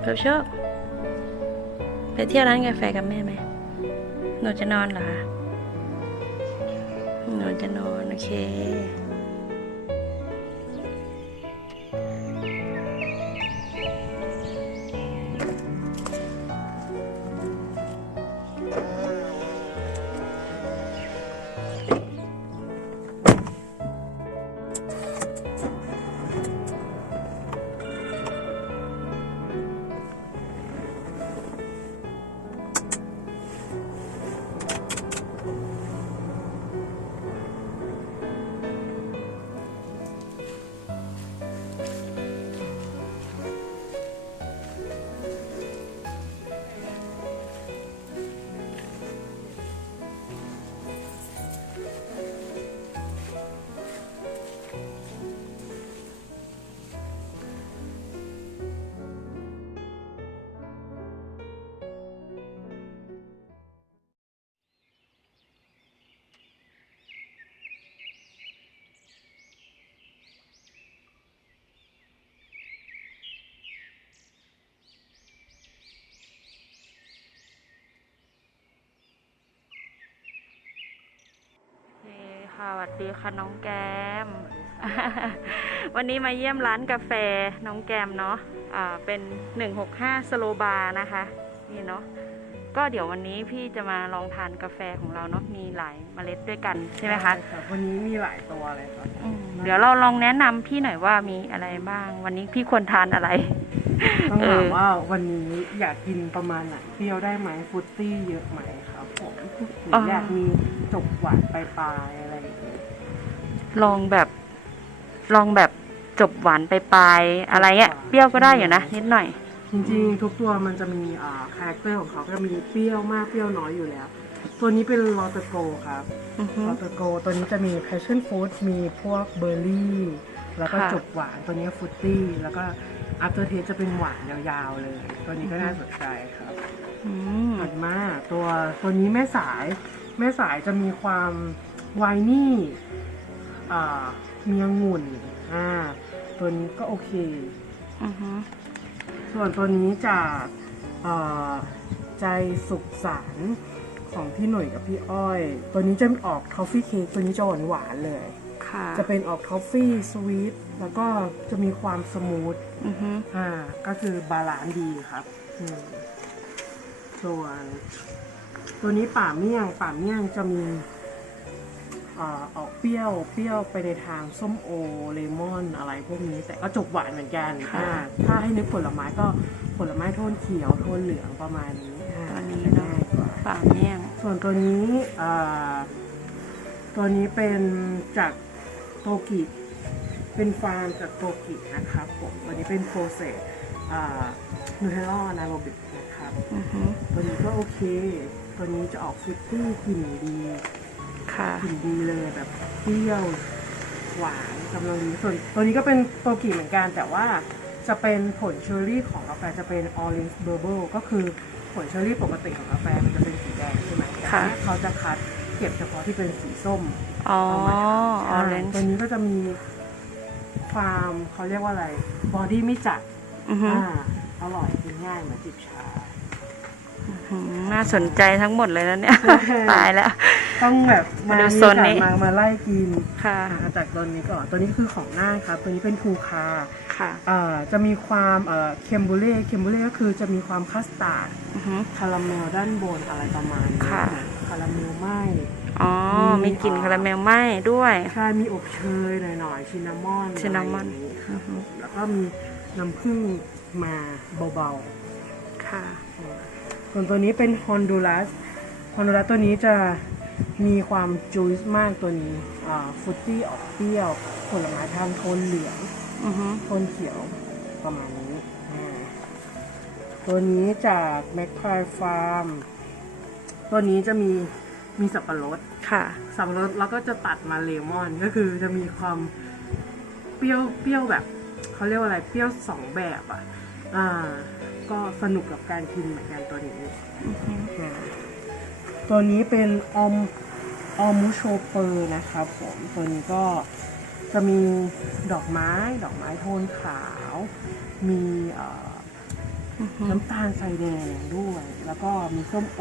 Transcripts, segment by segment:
เพิบโชคไปเที่ยวร้านกาแฟกับแม่ไหมหนูจะนอนเหรอคะหนูจะนอน โอเค คค่ะสวัสดีค่ะน้องแกม วันนี้มาเยี่ยมร้านกาแฟน้องแกมเนาะอ่าเป็น165สโลบาร์นะคะ นี่เนาะ ก็เดี๋ยววันนี้พี่จะมาลองทานกาแฟของเราเนาะ มีหลายเมล็ดด้วยกันใช่ไหมคะรับวันนี้มีหลายตัวเลยครับอืมเดี๋ยวเราลองแนะนำพี่หน่อยว่ามีอะไรบ้าง วันนี้พี่ควรทานอะไรต้องเอถาอมว่าวันนี้อยากกินประมาณไหนเปรี้ยวได้ไหมฟรุตตี้เยอะไหมครับผม หรืออยากมีจบหวานปลายๆอะไรอย่างเงี้ยลองแบบ ลองแบบจบหวานไปปลายๆอะไรเงี้ยเปรี้ยวก็ได้อยู่นะนิดหน่อย จริงๆ ทุกตัวมันจะมีอ่าคาแรคเตอร์ของเขาก็มีเปรี้ยวมากเปรี้ยวน้อยอยู่แล้ว ตัวนี้เป็นลอตโกครับอือฮึ ลอตโกตัวนี้จะมี passion fruit มีพวกเบอร์รี่แล้วก็ค่ะ จบหวานตัวนี้ฟรุตตี้แล้วก็ after taste จะเป็นหวานยาวๆเลย ตัวนี้ก็น่าสนใจครับ อืมถัดมาตัวตัวนี้แม่สาย แม่สายจะมีความไวนี่อ่ามีองุ่นอ่าตัวนี้ก็โอเค อือฮึส่วนตัวนี้จากเอ่อใจสุขสันต์ของพี่หน่วยกับพี่อ้อย ตัวนี้จะออกทอฟฟี่เค้กตัวนี้จะหวานหวานๆเลย ค่ะจะเป็นออกทอฟฟี่สวีทแล้วก็จะมีความสมูทอือฮึอ่าก็คือบาลานซ์ดีครับอืม ส่วน ตัวนี้ป่าเมี่ยงป่าเมี่ยงจะมีอ่าออกเปรี้ยวเปรี้ยวไปในทางส้มโอเลมอนอะไรพวกนี้ แต่ก็จบหวานเหมือนกันอ่าถ้าให้นึกผลไม้ก็ผลไม้โทนเขียวโทนเหลืองประมาณนี้อ่าตัวนี้ง่เนาะายกว่าป่าเมี่ยง ส่วนตัวนี้อ่าตัวนี้เป็นจากโตกิเป็นฟาร์มจากโตกินะครับผมตัวนี้เป็นโปรเซสนูเทลล่านาโรบิกนะครับ อือฮึตัวนี้ก็โอเค ตัวนี้จะออกฟรุตตี้กลิ่นดีค่ะ กลิ่นดีเลยแบบเปรี้ยวหวานกำลังดีส่วนตัวนี้ก็เป็นโตกิเหมือนกัน แต่ว่าจะเป็นผลเชอร์รี่ของกาแฟจะเป็น orange bubble ก็คือผลเชอร์รี่ปกติของกาแฟมันจะเป็นสีแดงใช่ไหมแต่ค่ะเขาจะคัดเก็บเฉพาะที่เป็นสีส้ม อ๋อเอามาอทำอเรใช่นจ์ตัวนี้ก็จะมีความเขาเรียกว่าอะไร บอดี้ไม่จัดอือฮึ อ่าอร่อยกินง่ายเหมือนจิบชาอืม น่าสนใจทั้งหมดเลยนะเนี่ยใช่ตายแล้ว ต้องแบบมามาดูมีโซนนี้โอกาสมามาไล่กินค่ะอ่าจากตัวนี้ก่อนตัวนี้คือของหน้าครับตัวนี้เป็นทูคาค่ะอ่าจะมีความเอ่อเคมบูเล่เคมบูเล่ก็คือจะมีความคัสตาร์ดอือฮึคาราเมลด้านบนอะไรประมาณนี้ค่ะคาราเมลไหมอ๋อ มีมีกลิ่นคาราเมลไหม้ด้วย ใช่ มีอบเชยหน่อยๆชินนามอนชินนามอนะไรย่งนี้ครับอือฮึแล้วก็มีน้ำผึ้งมาเบาค่ะๆ ส่วนตัวนี้เป็นฮอนดูรัสฮอนดูรัสตัวนี้จะมีความจูสมากตัวนี้อ่าฟรุตตี้ออกเปรี้ยว ผลไม้ทางโทนเหลืองอือฮึโทนเขียวประมาณนี้อ่าตัวนี้จากแมคคายฟาร์มตัวนี้จะมีมีสับปะรดค่ะ สับปะรดแล้วก็จะตัดมาเลมอน ก็คือจะมีความเปรี้ยวเปรี้ยวแบบเขาเรียกว่าอะไรเปรี้ยวสองแบบอะอ่า ก็สนุกกับการกินเหมือนกันตัวนี้อือฮึอ่าตัวนี้เป็นออมออมูโชเปอร์นะครับผมตัวนี้ก็จะมีดอกไม้ดอกไม้โทนขาว มีเอ่ออือฮึน้ำตาลใส่แดงด้วย แล้วก็มีส้มโอ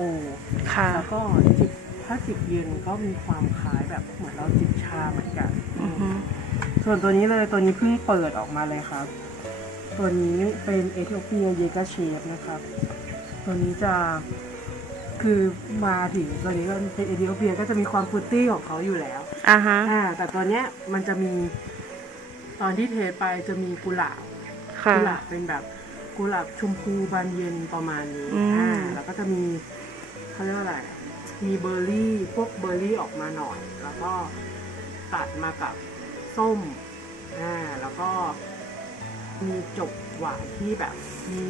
ค่ะแล้วก็จิบถ้าจิบเย็นก็มีความคล้ายแบบเหมือนเราจิบชาเหมือนกันอือฮึส่วนตัวนี้เลยตัวนี้เพิ่งเปิดออกมาเลยครับ ตัวนี้เป็นเอธิโอเปียเยกาเชฟนะครับ ตัวนี้จะคือมาถึงตัวนี้ก็เป็นเอธิโอเปียก็จะมีความฟรุตตี้ของเขาอยู่แล้วอ่าฮะอ่าแต่ตัวเนี้ยมันจะมีตอนที่เทไปจะมีกุหลาบค่ะ กุหลาบเป็นแบบกุหลาบชมพูบานเย็นประมาณนี้อืม อ่าแล้วก็จะมีเขาเรียกว่าอะไร มีเบอร์รี่พวกเบอร์รี่ออกมาหน่อย แล้วก็ตัดมากับส้มอ่าแล้วก็ มีจบหวานที่แบบมี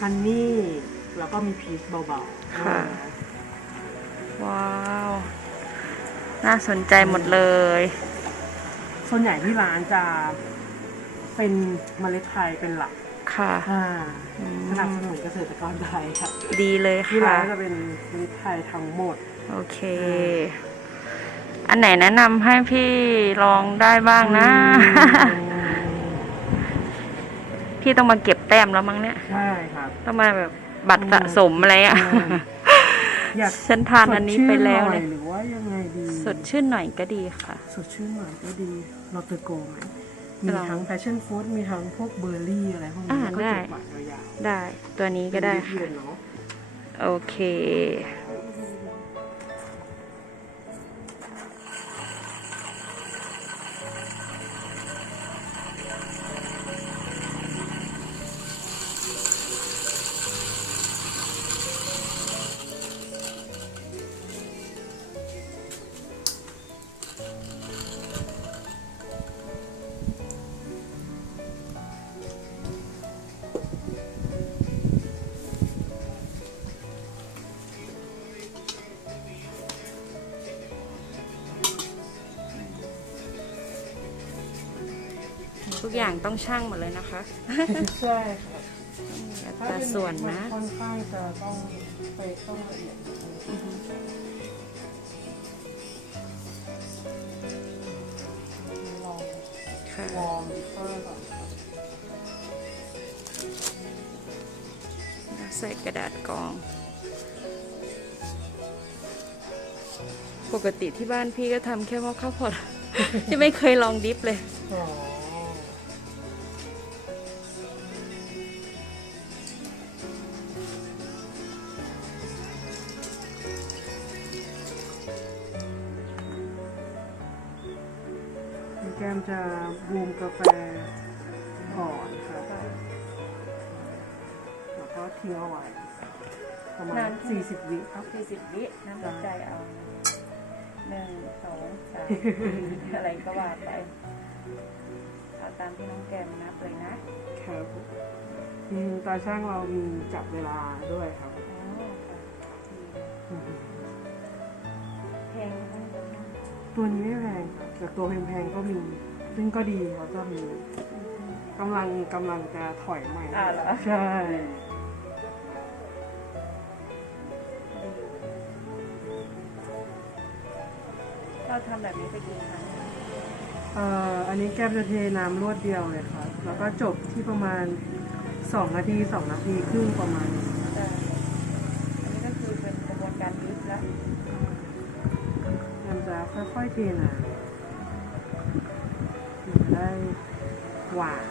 ฮันนี่แล้วก็มีพีชเบาๆค่ะอ่าว้าว น่าสนใจหมดเลย ส่วนใหญ่ที่ร้านจะเป็นเมล็ดไทยเป็นหลักค่ะอ่าอืมสนับสนุนเกษตรกรไทยครับดีเลยที่ค่ะร้านจะเป็นเมล็ดไทยทั้งหมด โอเค อันไหนแนะนำให้พี่ลองได้บ้างนะ พี่ต้องมาเก็บแต้มแล้วมั้งเนี่ย ใช่ครับ ต้องมาแบบบัตรสะสมอะไรอะอืมอยากฉันทานอันนี้ไปแล้วสดเลชื่ยนหน่อหรือว่ายังไงดี สดชื่นหน่อยก็ดีค่ะ สดชื่นหน่อยก็ดีเราเตอโกไหมมีลองทั้ง passion fruit มีทั้งพวกเบอร์รี่อะไรพวกนี้อ่าแล้วก็ได้เก็บหวานยาวได้ ตัวนี้ๆก็ได้เย็ค่ะนๆเนาะโอเค ทุกอย่างต้องช่างหมดเลยนะคะใช่ครับมีอัถ้าตราเป็นส่วนนะค่อนข้างจะต้องไปต้องละเอียดนิดนึงอือฮึลองค่ะวอร์มดิฟเฟอร์ก่อนครับใส่กระดาษกรอง ปกติที่บ้านพี่ก็ทำแค่หม้อข้าวพอดที่ไม่เคยลองดิฟเลย ประมาณนานแค่40วิครับ สี่สิบวิน้ำใจเอาหนึ่งสองสามอะไรก็ว่าไป เอาตามที่น้องแกมนับเลยนะครับอืมตาช่างเรามีจับเวลาด้วยครับอ๋อค่ะดีเพลงนะคะตัวนี้ไม่แพงครับแต่ตัวแพงๆก็มี ซึ่งก็ดีเขาจะมีกำลังกำลังจะถอยใหม่อ่าเหรอ ใช่ เราทำแบบนี้ไปกี่ครั้งเอ่ออันนี้แก้มจะเทน้ำรวดเดียวเลยครับ แล้วก็จบที่ประมาณ 2 นาที 2 นาทีครึ่งประมาณนี้แต่อันนี้ก็คือเป็นกระบวนการดิฟแล้วแก้มจะค่อยๆเทน้ำมันจะได้หวาน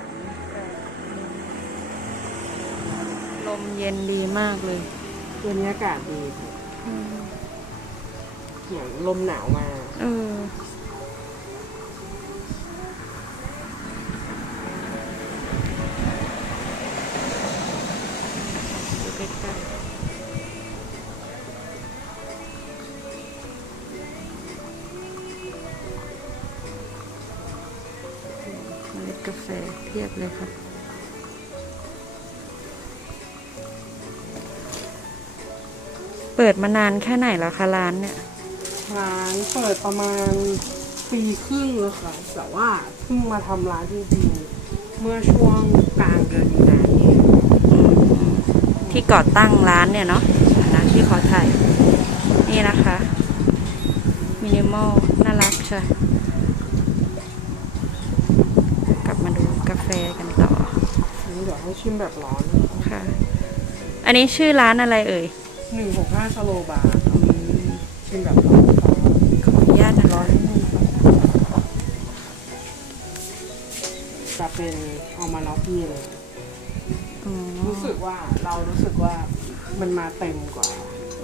ลมเย็นดีมากเลย ตัวนี้อากาศดีครับเหมือนลมหนาวมา เออกล้ๆเมล็ดกาแฟเพียบเลยครับเปิดมานานแค่ไหนแล้วคะร้านเนี่ย ร้านเปิดประมาณปีครึ่งแล้วค่ะ แต่ว่าเพิ่งมาทำร้านจริงๆเมื่อช่วงกลางเดือนมีนาเองที่ก่อตั้งร้านเนี่ยเนาะนะที่ขอถ่ายนี่นะคะมินิมอลน่ารักใช่กลับมาดูกาแฟกันต่ออันนี้เดี๋ยวให้ให้ชิมแบบร้อนค่ะ อันนี้ชื่อร้านอะไรเอ่ยหนึ่งหกห้าสโลบาร์ครับชิมแบบร้อน จะเป็นเอามานอกเย็นอ๋อรู้สึกว่าเรารู้สึกว่ามันมาเต็มกว่า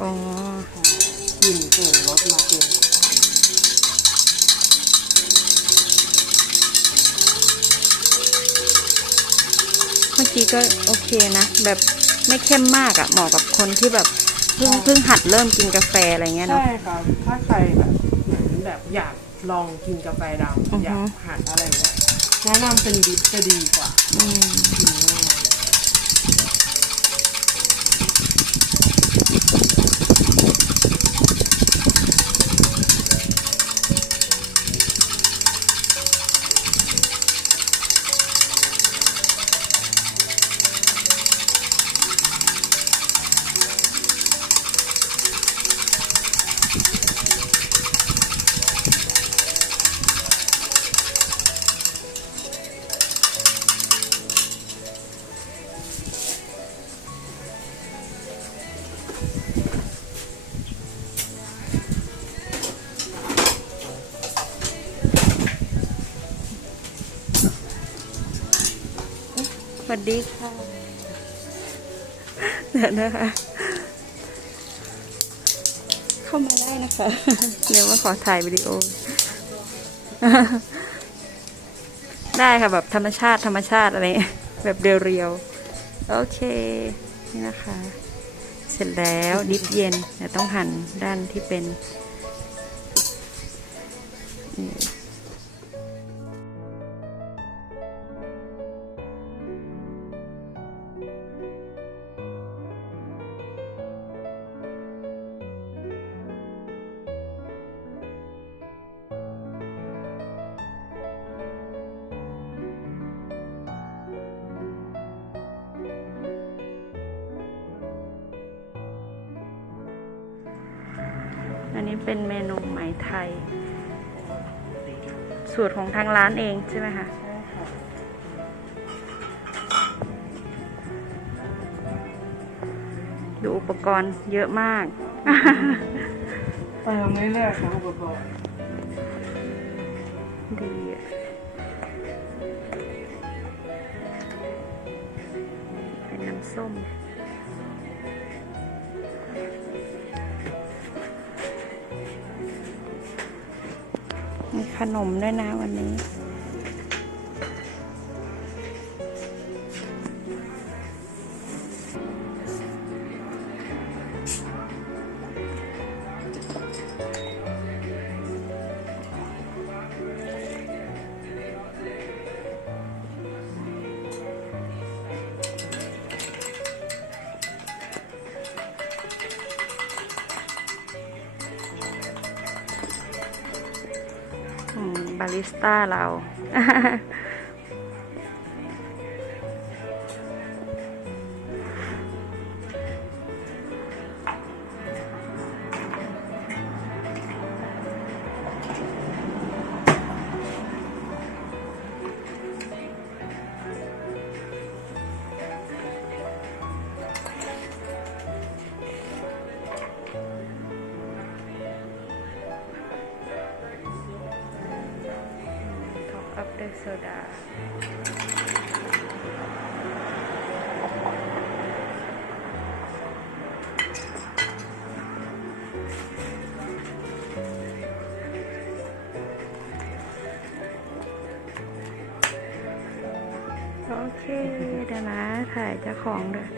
อ๋อกลิ่นเกินรสมาเต็มกว่าเมื่อกี้ก็โอเคนะ แบบไม่เข้มมากอะ่ะเหมาะกับคนที่แบบเพิ่งเพิ่งหัดเริ่มกินกาแฟอะไรเงี้ยเนาะ ใช่ครับถ้าใครแบบเหมือน แบบอยากลองกินกาแฟดอือฮึำอยากหัดอะไรเงี้ยแนะนำเป็นดิฟจะดีกว่า อืม วัสดีค่ะเดี๋ยวนะคะ เข้ามาได้นะคะ เดี๋ยวมาขอถ่ายวิดีโอ ได้ค่ะแบบธรรมชาติธรรมชาติอะไรเงี้ยแบบเรียวๆ โอเค นี่นะคะ เสร็จแล้วดิบเย็นเดี๋ยวต้องหั่นด้านที่เป็นนี่ นนี้เป็นเมนูไหมไทย สูตรของทางร้านเองใช่ไหมคะใช่ค่ะดูอุปกรณ์เยอะมาก เติมเรื่อยๆครับอุปกรณ์ดีอะเป็นน้ำส้ม ขนมด้วยนะวันนี้าริสต้าเรา ท็อปอัพด้วยโซดา โอเคเดี๋ยวนะถ่ายเจ้าของเด้วย